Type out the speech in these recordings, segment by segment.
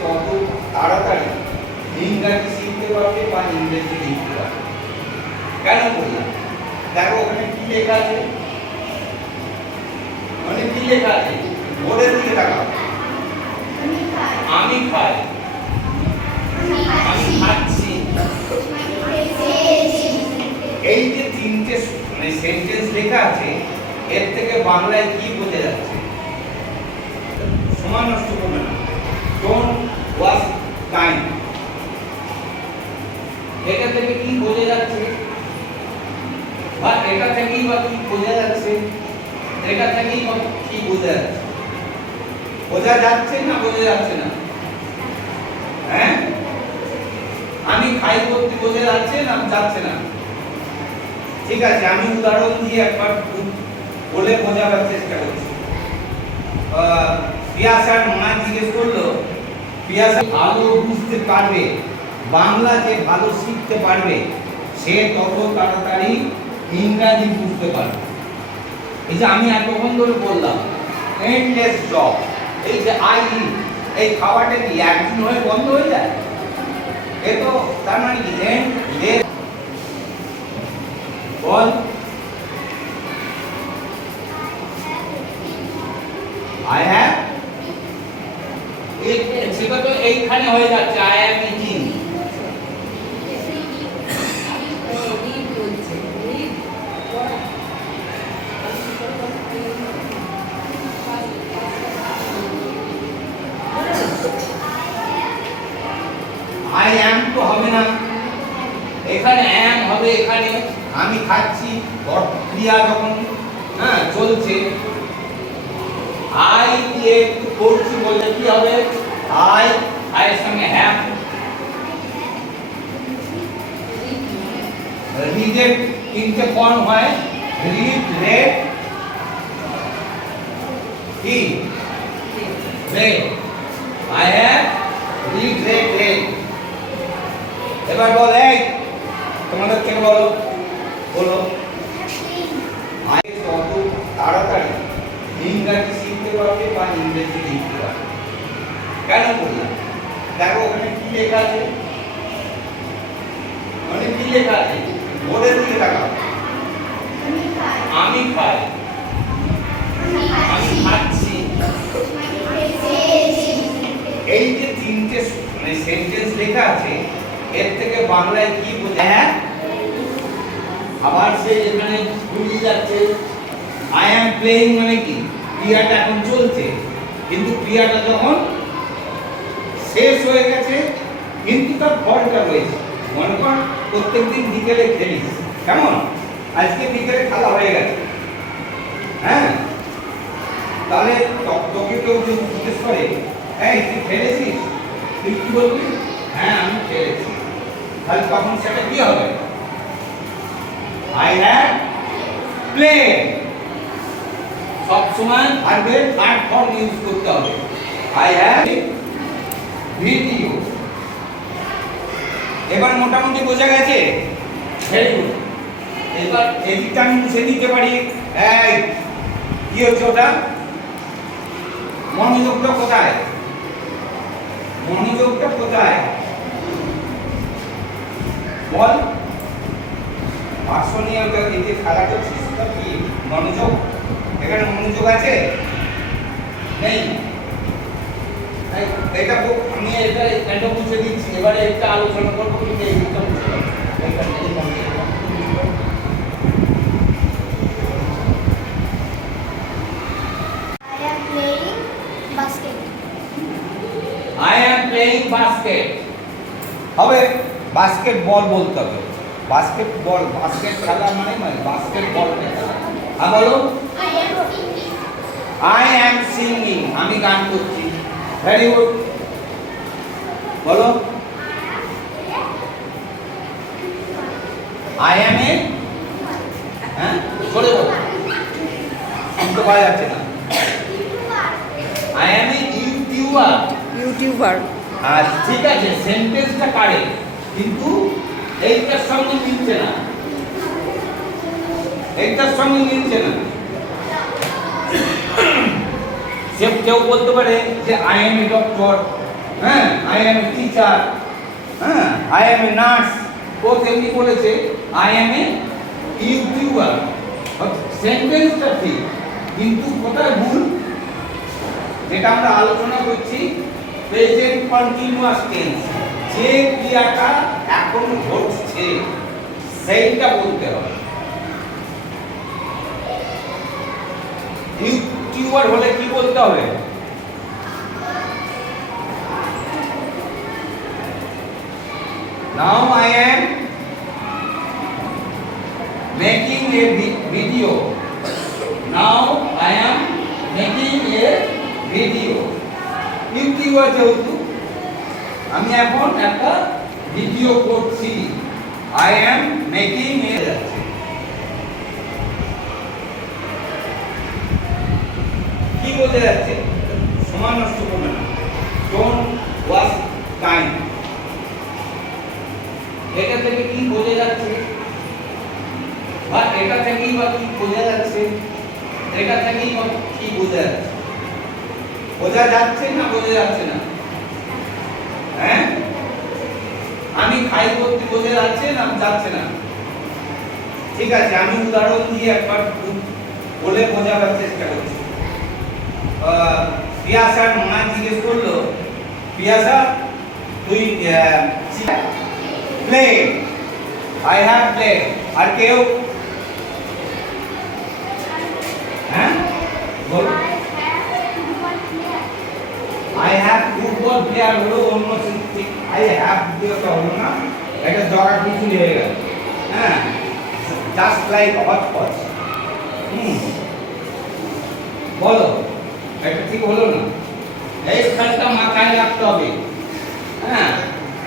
তত তাড়াতাড়ি ইংরাজি শিখতে পারবে বা ইংরেজি লিখতে পারবে। কেন বললাম? দেখো ওখানে কি লেখা আছে, মানে কি লেখা আছে বোর্ডের দিকে তাকাও। আমি খাই, আমি খাচ্ছি। এই যে তিনটে মানে সেন্টেন্স লেখা আছে, এর থেকে বাংলায় কি বোঝা যাচ্ছে? সময় নষ্ট করবে না, ডোন্ট ওয়াস্ট টাইম। এটা থেকে কি বোঝা যাচ্ছে, বা এটা থেকেই বা কি বোঝা যাচ্ছে, এটা থেকেই বা কি বোঝা যাচ্ছে? বোঝা যাচ্ছে না বোঝা যাচ্ছে না? হ্যাঁ, আমি খাই বলতে বোঝা যাচ্ছে না যাচ্ছে না? ঠিক আছে, আমি উদাহরণ দিয়ে একবার বলে বোঝাবার চেষ্টা করছি। পিয়াসার মা জিজ্ঞেস করলো, পিয়াসা ভালো বুঝতে পারবে, বাংলা যে ভালো শিখতে পারবে, সে তত তাড়াতাড়ি ইংরাজি বুঝতে পারবে। এই যে আমি এতক্ষণ ধরে বললাম এন্ডলেস জব, এই যে আই এই খাওয়াটা কি একদিন হয়ে বন্ধ হয়ে যায়? এ তো তার মানে কি এন্ডলেস। বল, I have, সেটা তো এইখানে হয়ে যাচ্ছে I am eating। I am তো হবে না, এখানে am হবে, এখানে আমি খাচ্ছি ক্রিয়া যখন হ্যাঁ চলছে, I দিয়ে করছি বললে কি হবে? I এর সঙ্গে have, read এর তিনটে ফর্ম হয়, read, read, কি read। I have read, read, read। এবার বল, এই তোমাদের থেকে বলো, বলো I তত তাড়াতাড়ি ইংরাজি শিখতে পারবে বা ইংরেজি লিখতে পারবে। কেন বললাম? দেখো ওখানে কি লেখা আছে, মানে কি লেখা আছে বোর্ডের দিকে তাকাও। আমি খাই, আমি খাচ্ছি। এই যে তিনটে মানে সেন্টেন্স লেখা আছে, এর থেকে বাংলায় কি বোঝা? হ্যাঁ, আবার সে এখানে ঘুরিয়ে যাচ্ছে I am playing, মানে কি ক্রিয়াটা এখন চলছে, কিন্তু ক্রিয়াটা যখন শেষ হয়ে গেছে কিন্তু তার ফলটা রয়েছে। মনে কর প্রত্যেকদিন বিকেলে খেলিস, কেমন আজকে বিকেলে খেলা হয়ে গেছে, হ্যাঁ, তাহলে তোকে কেউ যদি জিজ্ঞেস করে এই তুই খেলেছিস, তুই কি বলবি? হ্যাঁ আমি খেলেছি। তাহলে তখন সেটা কি হবে? I have played। সব সময় ভার্বের থার্ড ফর্ম ইউজ করতে হবে। I have video. এবার মোটামুটি বোঝা গেছে? Very good. এবার এদিকটা আমি মুছে দিতে পারি। এই কি হচ্ছে ওটা? মনোযোগটা কোথায়? মনোযোগটা কোথায় বল? আসলে ওটা এতে খেলা করছিস তো কি মনোযোগ? এখানে মনোযোগ আছে নেই? এটা আমি এটা বুঝে দিচ্ছি, এবারে একটা আলোচনা করবো, কিন্তু এইটা বুঝতে হবে। I am playing basket হবে, বাস্কেটবল বলতে হবে। বাস্কেটবল, বাস্কেট খেলা মানে বাস্কেটবল খেলা। হ্যাঁ বলো, I am singing, আমি গান করছি। ভেরি গুড, বলো I am a, হ্যাঁ বলে বলো, শুনতে পাওয়া যাচ্ছে না। I am a YouTuber. আচ্ছা ঠিক আছে, সেন্টেন্সটা কারেক্ট, কিন্তু এইটার সঙ্গে মিলছে না, এইটার সঙ্গে মিলছে না। সে কেউ বলতে পারে যে I am a doctor, হ্যাঁ, আই এম এ টিচার, হ্যাঁ, আই এম এ নার্স। ও তেমনি বলেছে আই এম এ ইউটিউবার। সেন্টেন্সটা ঠিক, কিন্তু কোথায় ভুল? যেটা আমরা আলোচনা করছি প্রেজেন্ট কন্টিনিউয়াস টেন্স, যে ক্রিয়াটা এখন ঘটছে সেইটা বলতে হবে। ইউটিউবার হলে কি বলতে হবে? Now I am making a video. Now I am making a video. YouTuber যেহেতু আমি এখন একটা ভিডিও করছি, I am making a, কি বলতে যাচ্ছে? সময় নষ্ট করবে না, ডোন্ট ওয়াস্ট টাইম। এটা থেকে কি বোঝা যাচ্ছে, বা এটা থেকেই বা কি বোঝা যাচ্ছে? এটা থেকেই বা কি বোঝা যাচ্ছে? বোঝা যাচ্ছে না বোঝা যাচ্ছে না? হ্যাঁ, আমি খাই বলতে বোঝা যাচ্ছে না যাচ্ছে না? ঠিক আছে, আমি উদাহরণ দিয়ে একবার বলে বোঝাবার চেষ্টা করছি। পিয়াসার মা জিজ্ঞেস করলো, পিয়াসা তুই played, I have played, আর কেউ? হ্যাঁ বল। I have football player হলো অন্য ঠিক, I have দিয়েটা হলো না, এটা জড়া কিছু হয়ে গেল। হ্যাঁ, just like hotspot। বলো, এটা ঠিক হলো না? এই খেলটা মাথায় রাখতে হবে। হ্যাঁ,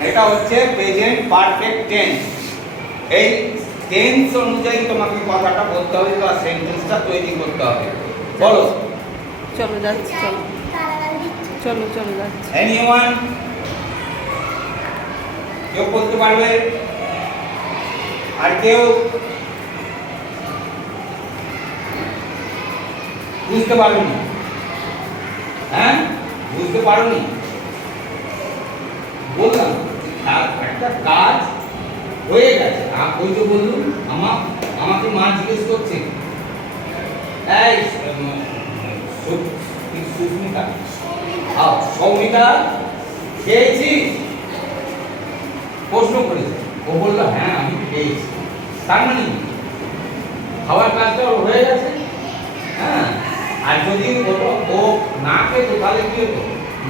এটা হচ্ছে প্রেজেন্ট পারফেক্ট টেন্স। এই টেন্স অনুযায়ী তোমাকে কথাটা বলতে হবে বা সেন্টেন্সটা তৈরি করতে হবে। বলো। চলো যাচ্ছি, চলো চলো চলো যাচ্ছি। এনিওয়ান? কেউ বলতে পারবে? আর কেউ বুঝতে পারোনি? হ্যাঁ, বুঝতে পারোনি? বললাম একটা কাজ হয়ে গেছে। ওই যে বললুম, আমাকে মা জিজ্ঞেস করছে, এই সুস্মিতা, সৌমিতা খেয়েছিস? প্রশ্ন করেছে। ও বললো হ্যাঁ আমি খেয়েছি। তার মানে খাওয়ার কাজটা হয়ে গেছে। হ্যাঁ, আর যদি ও না খেত তাহলে কি হতো?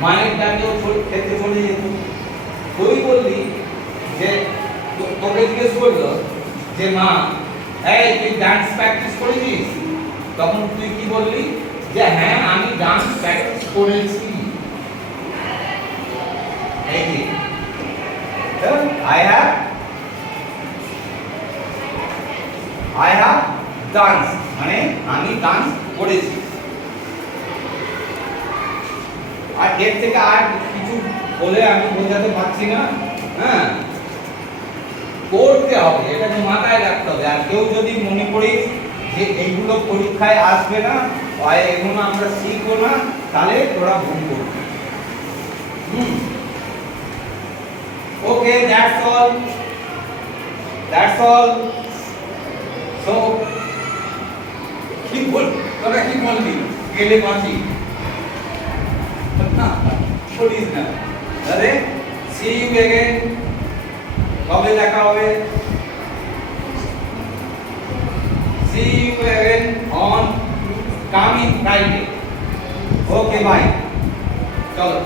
মায়ের ডাকে ও খেতে চলে যেত। তুই বললি যে তোকে জিজ্ঞেস করলো যে মা এই তুই ডান্স প্র্যাকটিস করেছিস? তখন তুই কি বললি? যে হ্যাঁ আমি ডান্স প্র্যাকটিস করেছি। এই যে I have ডান্স, মানে আমি ডান্স করেছি। আর এর থেকে আর কিছু বলে আমি বোঝাতে পারছি না। হ্যাঁ, করতে হবে, এটাকে মাথায় রাখতে হবে। আর কেউ যদি মনে করিস যে এইগুলো পরীক্ষায় আসবে না, এগুলো আমরা শিখবো না, তাহলে তোরা ভুল করবি। ওকে, দ্যাটস অল। সো কি বল, তোরা কি বলবি? গেলে মাছি করিস না। আরে see you again, কবে দেখা হবে? See you again on coming Friday. Okay, bye. চলো।